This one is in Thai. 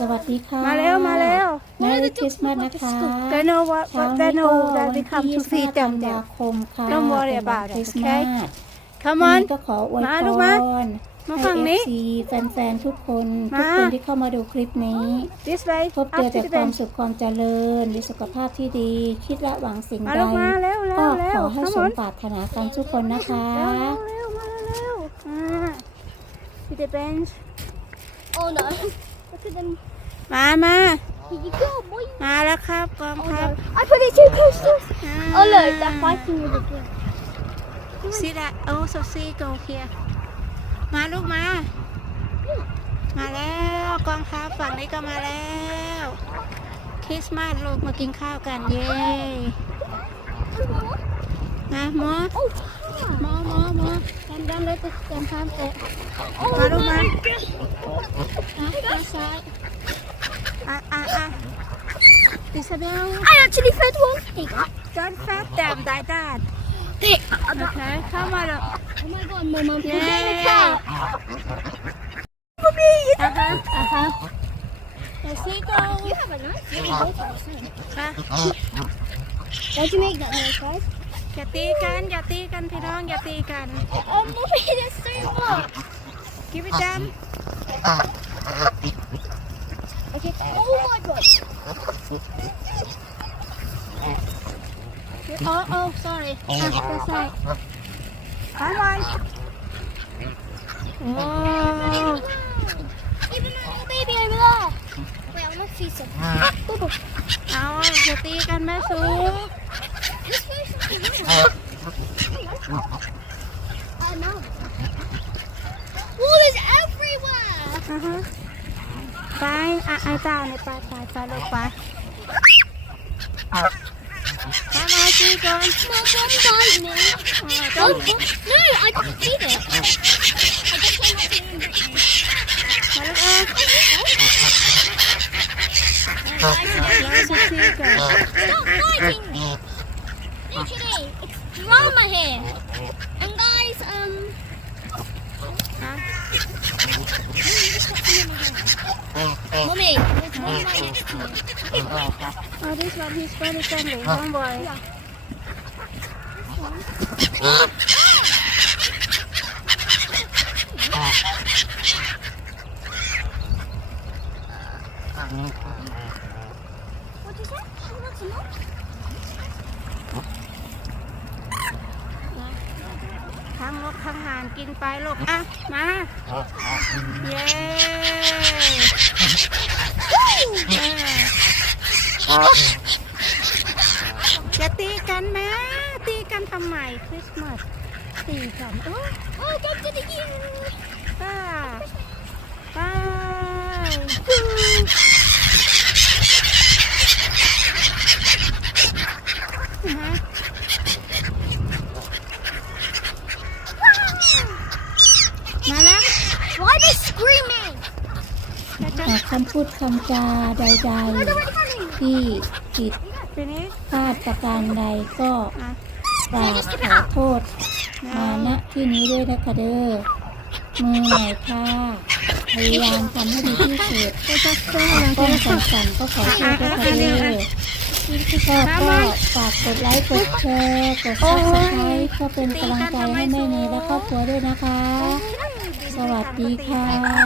สวัสดีค่ะ มาเร็วมาเร็วแมรี่คริสต์มาสนะคะ They know what, เช้า what นี้ they ก็ know วั that น we ที่ come to 25 feed ธั them นวา there. คมค่ะ Don't worry เป็นวัน about it, คริสต์มาส okay? Come วัน on นี้ก็ขออวยมาพลูกมารมาให้ฝั่งนี้เอฟซีแฟนๆ ทุกคน มา ทุกคนที่เข้ามาดูคลิปนี้ This way พบเจอ up แต่ to the ความ bench สุขความเจริญ มีสุขภาพที่ดี คิดและหวังสิ่งมาใดลูกมาเร็วเร็ก็วเร็ขวอให้ Come สม on ปรารถนากันทุกคนนะคะเร็วเร็วมาเร็วอ่า to the bench Oh no. Look at them. มามา Here you go, boy. มาแล้วครับกอง Oh ครับ no. I put it too close. to- อ่า Oh look, they're fighting with the girl. See that oh so see go here มาลูกมา มาแล้วกองทัพฝั่งนี้ก็มาแล้วคริสต์มาสลูกมากินข้าวกันเย้นะหมอ Oh, หมอหมอหมอกันดันเลยตึกกันทำเตะมาลูกมาอ่ ะด้านซ้ายอ่ะอ่ะอ่ะอิซาเบล I actually fed one. Hey, don't fat them like that hey. okay come on up Oh my god, my mum put Yeah. it in the car. อ่ะฮะอ่ะฮะ Let's see go You have a nice little motorcycle. ค่ะ Why'd you make that noise, guys? อย่าตีกันอย่าตีกันพี่น้องอย่าตีกัน Oh, mommy, there's so much. give it them oh oh sorry อ่ะก็ใส่ come on โอ้ Even a little baby over there. Wait, I want to see some. Bubble. เอาอย่าตีกันแม่สู This way something. I know. Wool is everywhere. อ่าฮะไปอ่ะไอ้เจ้าเนี่ยไปไปไปลูกไป drama here. And guys, um, ฮ oh this one he's very friendly don't worry What is that? Oh, that's a lot. ทั้งรถทั้งหานกินไปลูกอะมา เย้เอย่าตีกันนะ ตีกันทำไมคริสต์มาสตีกันโอ้ Oh, God did it again. ป้าปนะฮะมาแล้ว Why are they screaming? หาคำพูดคำจาใดๆ ที่ผิดพลาดประการใดก็กราบขอโทษมาณที่นี้ด้วยนะคะเด้อมือใหม่ค่ะพยายามทำให้ดีที่สุดก้องที่สั่นๆก็ขอโทษด้วยค่ะเด้อก็ก็ฝากกดไลค์กดแชร์กดซับสไครต์ก็เป็นกำลังใจให้แม่เนยและครอบครัวด้วยนะคะ สวัสดีค่ะ